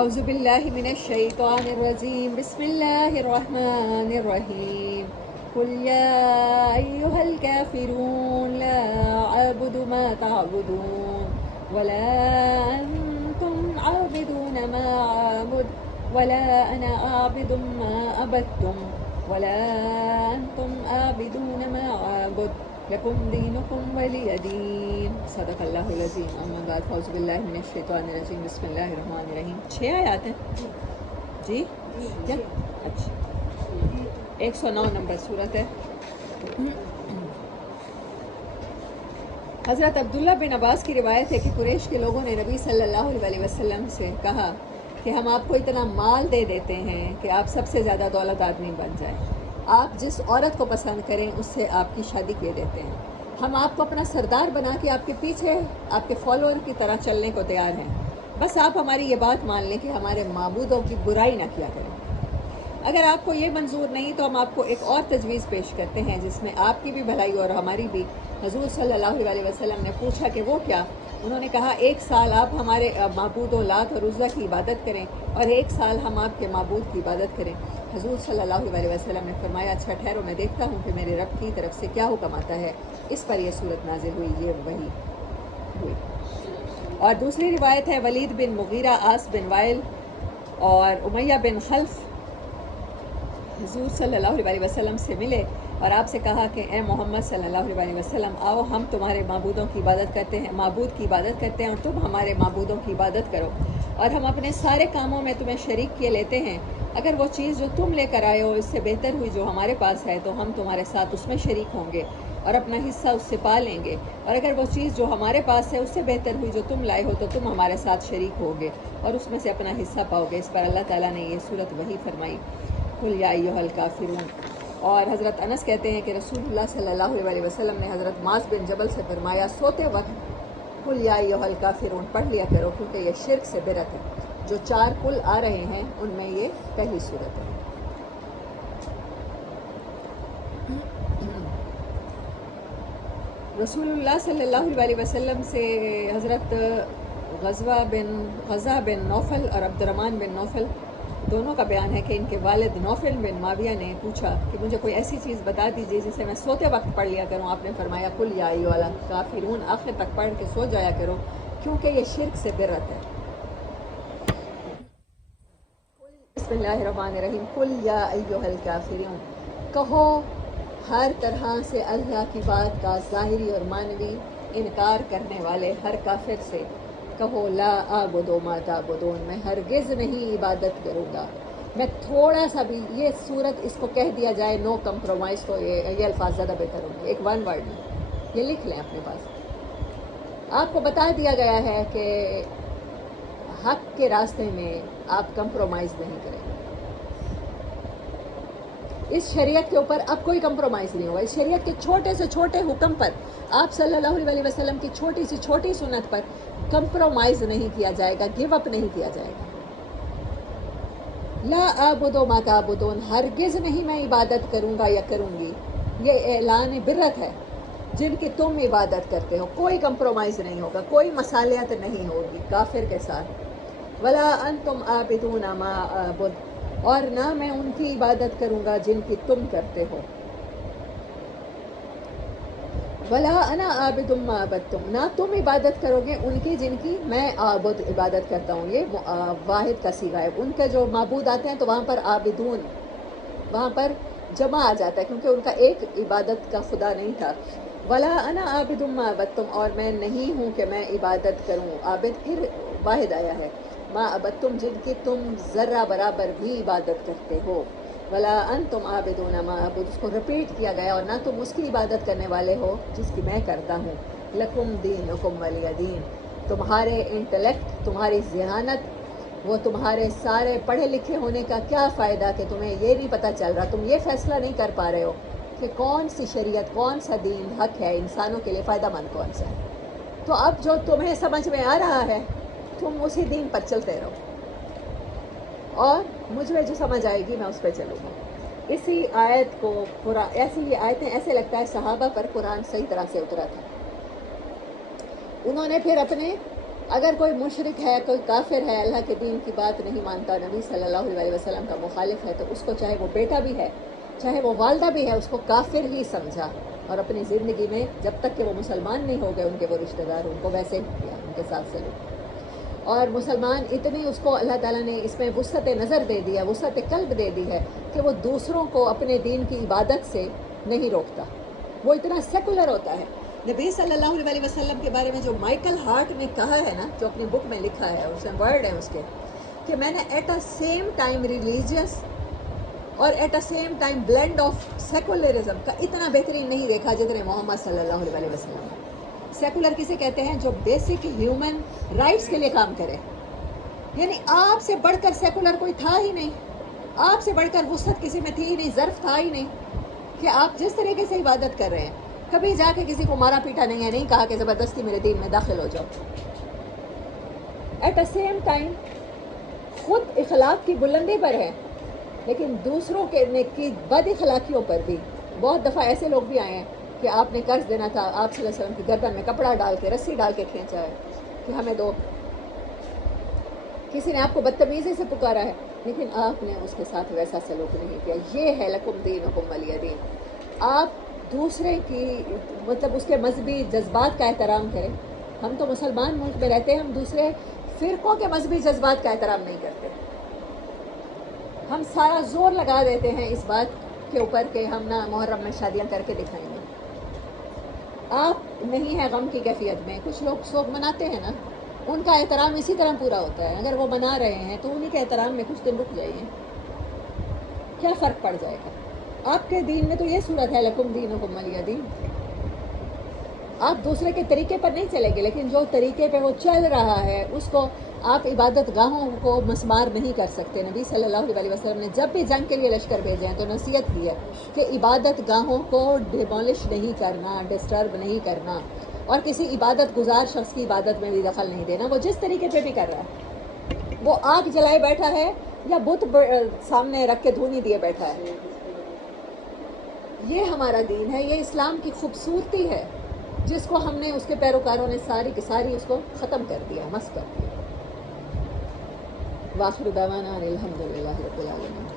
اعوذ باللہ من الشیطان الرجیم بسم اللہ الرحمن الرحیم قل یا ایہا الکافرون لا اعبد ما تعبدون ولا انتم عابدون ما اعبد ولا انا عابد ما عبدتم ولا انتم عابدون ما اعبد لکم دینکم ولی دین صدق اللہ العظیم اما بعد فاعوذ باللہ من الشیطان الرجیم بسم اللہ الرحمن الرحیم 6 آیات ہیں جی کیا اچھا 109 نمبر صورت ہے حضرت عبداللہ بن عباس کی روایت ہے کہ قریش کے لوگوں نے نبی صلی اللہ علیہ وسلم سے کہا کہ ہم آپ کو اتنا مال دے دیتے ہیں کہ آپ سب سے زیادہ دولت آدمی بن جائیں، آپ جس عورت کو پسند کریں اس سے آپ کی شادی کیے دیتے ہیں، ہم آپ کو اپنا سردار بنا کے آپ کے پیچھے آپ کے فالوور کی طرح چلنے کو تیار ہیں، بس آپ ہماری یہ بات مان لیں کہ ہمارے معبودوں کی برائی نہ کیا کریں۔ اگر آپ کو یہ منظور نہیں تو ہم آپ کو ایک اور تجویز پیش کرتے ہیں جس میں آپ کی بھی بھلائی اور ہماری بھی۔ حضور صلی اللہ علیہ وسلم نے پوچھا کہ وہ کیا؟ انہوں نے کہا 1 سال آپ ہمارے معبود لات اور عزیٰ کی عبادت کریں اور 1 سال ہم آپ کے معبود کی عبادت کریں۔ حضور صلی اللہ علیہ وسلم نے فرمایا اچھا ٹھہرو میں دیکھتا ہوں کہ میرے رب کی طرف سے کیا حکم آتا ہے۔ اس پر یہ صورت نازل ہوئی، یہ وحی ہوئی۔ اور دوسری روایت ہے ولید بن مغیرہ، عاص بن وائل اور امیہ بن خلف حضور صلی اللہ علیہ وسلم سے ملے اور آپ سے کہا کہ اے محمد صلی اللہ علیہ وسلم آؤ ہم تمہارے معبودوں کی عبادت کرتے ہیں، معبود کی عبادت کرتے ہیں اور تم ہمارے معبودوں کی عبادت کرو، اور ہم اپنے سارے کاموں میں تمہیں شریک کیے لیتے ہیں، اگر وہ چیز جو تم لے کر آئے ہو اس سے بہتر ہوئی جو ہمارے پاس ہے تو ہم تمہارے ساتھ اس میں شریک ہوں گے اور اپنا حصہ اس سے پا لیں گے، اور اگر وہ چیز جو ہمارے پاس ہے اس سے بہتر ہوئی جو تم لائے ہو تو تم ہمارے ساتھ شریک ہوگے اور اس میں سے اپنا حصہ پاؤ گے۔ اس پر اللہ تعالیٰ نے یہ صورت وحی فرمائی قل یا ایھا الکافرون۔ اور حضرت انس کہتے ہیں کہ رسول اللہ صلی اللہ علیہ وسلم نے حضرت معاذ بن جبل سے فرمایا سوتے وقت قل یا ایھا الکافرون پڑھ لیا کرو کیونکہ یہ شرک سے برت ہے، جو 4 قل آ رہے ہیں ان میں یہ پہلی صورت ہے۔ رسول اللہ صلی اللہ علیہ وسلم سے حضرت غزہ بن نوفل اور عبد الرحمن بن نوفل دونوں کا بیان ہے کہ ان کے والد نوفل بن معاویہ نے پوچھا کہ مجھے کوئی ایسی چیز بتا دیجیے جسے میں سوتے وقت پڑھ لیا کروں۔ آپ نے فرمایا قل یا ایھا الکافرون آخر تک پڑھ کے سو جایا کرو کیونکہ یہ شرک سے برت ہے۔ بسم اللہ الرحمن الرحیم قل یا ایھا الکافرون، کہو ہر طرح سے اللہ کی بات کا ظاہری اور معنوی انکار کرنے والے ہر کافر سے کہو لا اعبد ما تعبدون، میں ہرگز نہیں عبادت کروں گا۔ میں تھوڑا سا بھی یہ صورت اس کو کہہ دیا جائے نو کمپرومائز تو یہ الفاظ زیادہ بہتر ہوں گے، ایک 1 ورڈ میں یہ لکھ لیں اپنے پاس۔ آپ کو بتا دیا گیا ہے کہ حق کے راستے میں آپ کمپرومائز نہیں کریں گے۔ اس شریعت کے اوپر اب کوئی کمپرومائز نہیں ہوگا، اس شریعت کے چھوٹے سے چھوٹے حکم پر، آپ صلی اللہ علیہ وسلم کی چھوٹی سے چھوٹی سنت پر کمپرومائز نہیں کیا جائے گا، گیو اپ نہیں کیا جائے گا۔ لا اعبد ما تعبدون، ہرگز نہیں میں عبادت کروں گا یا کروں گی، یہ اعلان برت ہے جن کی تم عبادت کرتے ہو، کوئی کمپرومائز نہیں ہوگا، کوئی مصالحت نہیں ہوگی کافر کے ساتھ۔ ولا انتم عابدون ما اعبد، اور نہ میں ان کی عبادت کروں گا جن کی تم کرتے ہو۔ ولا انا عابد ما عبدتم، نہ تم عبادت کرو گے ان کی جن کی میں عابد عبادت کرتا ہوں۔ یہ واحد کا صیغہ ہے، ان کے جو معبود آتے ہیں تو وہاں پر عابدون وہاں پر جمع آ جاتا ہے کیونکہ ان کا ایک عبادت کا خدا نہیں تھا۔ ولا انا عابد ما عبدتم، اور میں نہیں ہوں کہ میں عبادت کروں، عابد پھر واحد آیا ہے، ما عبدتم جن کی تم ذرہ برابر بھی عبادت کرتے ہو۔ ولا انتم عابدون ما اعبد، اس کو رپیٹ کیا گیا، اور نہ تم اس کی عبادت کرنے والے ہو جس کی میں کرتا ہوں۔ لکم دینکم ولی دین، تمہارے انٹلیکٹ، تمہاری ذہانت، وہ تمہارے سارے پڑھے لکھے ہونے کا کیا فائدہ کہ تمہیں یہ نہیں پتہ چل رہا، تم یہ فیصلہ نہیں کر پا رہے ہو کہ کون سی شریعت، کون سا دین حق ہے، انسانوں کے لیے فائدہ مند کون سا ہے۔ تو اب جو تمہیں سمجھ میں آ رہا ہے تم اسی دین پر چلتے رہو، اور مجھ میں جو سمجھ آئے گی میں اس پہ چلوں گا۔ اسی آیت کو ایسی یہ آیتیں ایسے لگتا ہے صحابہ پر قرآن صحیح طرح سے اترا تھا۔ انہوں نے پھر اپنے اگر کوئی مشرک ہے، کوئی کافر ہے، اللہ کے دین کی بات نہیں مانتا، نبی صلی اللہ علیہ وسلم کا مخالف ہے، تو اس کو چاہے وہ بیٹا بھی ہے، چاہے وہ والدہ بھی ہے، اس کو کافر ہی سمجھا، اور اپنی زندگی میں جب تک کہ وہ مسلمان نہیں ہو گئے ان کے وہ رشتہ دار، ان کو ویسے ہی کیا، ان کے ساتھ سلوک۔ اور مسلمان اتنی اس کو اللہ تعالیٰ نے اس میں وسعت نظر دے دیا، وسعت قلب دے دی ہے کہ وہ دوسروں کو اپنے دین کی عبادت سے نہیں روکتا، وہ اتنا سیکولر ہوتا ہے۔ نبی صلی اللہ علیہ وسلم کے بارے میں جو مائیکل ہارٹ نے کہا ہے نا، جو اپنی بک میں لکھا ہے، اس میں ورڈ ہے اس کے، کہ میں نے at a same time religious اور at a same time blend of secularism کا اتنا بہترین نہیں دیکھا جتنے محمد صلی اللہ علیہ وسلم۔ سیکولر کسے کہتے ہیں؟ جو بیسک ہیومن رائٹس کے لیے کام کرے، یعنی آپ سے بڑھ کر سیکولر کوئی تھا ہی نہیں، آپ سے بڑھ کر وسعت کسی میں تھی ہی نہیں، ظرف تھا ہی نہیں کہ آپ جس طریقے سے عبادت کر رہے ہیں، کبھی جا کے کسی کو مارا پیٹا نہیں ہے، نہیں کہا کہ زبردستی میرے دین میں داخل ہو جاؤ۔ ایٹ اے سیم ٹائم خود اخلاق کی بلندی پر ہے، لیکن دوسروں کے کی بد اخلاقیوں پر بھی۔ بہت دفعہ ایسے لوگ بھی آئے ہیں کہ آپ نے قرض دینا تھا، آپ صلی اللہ علیہ وسلم کی گردن میں کپڑا ڈال کے، رسی ڈال کے کھینچا ہے کہ ہمیں دو۔ کسی نے آپ کو بدتمیزی سے پکارا ہے، لیکن آپ نے اس کے ساتھ ویسا سلوک نہیں کیا۔ یہ ہے لکم دینکم ولی دین۔ آپ دوسرے کی مطلب اس کے مذہبی جذبات کا احترام کریں۔ ہم تو مسلمان ملک میں رہتے ہیں، ہم دوسرے فرقوں کے مذہبی جذبات کا احترام نہیں کرتے۔ ہم سارا زور لگا دیتے ہیں اس بات کے اوپر کہ ہم نہ محرم میں شادیاں کر کے دکھائیں گے۔ آپ نہیں ہے غم کی کیفیت میں، کچھ لوگ سوگ مناتے ہیں نا، ان کا احترام اسی طرح پورا ہوتا ہے۔ اگر وہ منا رہے ہیں تو انہی کے احترام میں کچھ دن رک جائیے، کیا فرق پڑ جائے گا؟ آپ کے دین میں تو یہ صورت ہے لکم دینکم ولی دین۔ آپ دوسرے کے طریقے پر نہیں چلیں گے، لیکن جو طریقے پہ وہ چل رہا ہے اس کو آپ عبادت گاہوں کو مسمار نہیں کر سکتے۔ نبی صلی اللہ علیہ وسلم نے جب بھی جنگ کے لیے لشکر بھیجے ہیں تو نصیحت کی ہے کہ عبادت گاہوں کو ڈیمولش نہیں کرنا، ڈسٹرب نہیں کرنا، اور کسی عبادت گزار شخص کی عبادت میں بھی دخل نہیں دینا، وہ جس طریقے پہ بھی کر رہا ہے۔ وہ آگ جلائے بیٹھا ہے یا بت سامنے رکھ کے دھونی دیے بیٹھا ہے، یہ ہمارا دین ہے، یہ اسلام کی خوبصورتی ہے جس کو ہم نے، اس کے پیروکاروں نے ساری کی ساری اس کو ختم کر دیا، مسخ کر دیا۔ وآخر دعوانا الحمدللہ رب العالمین۔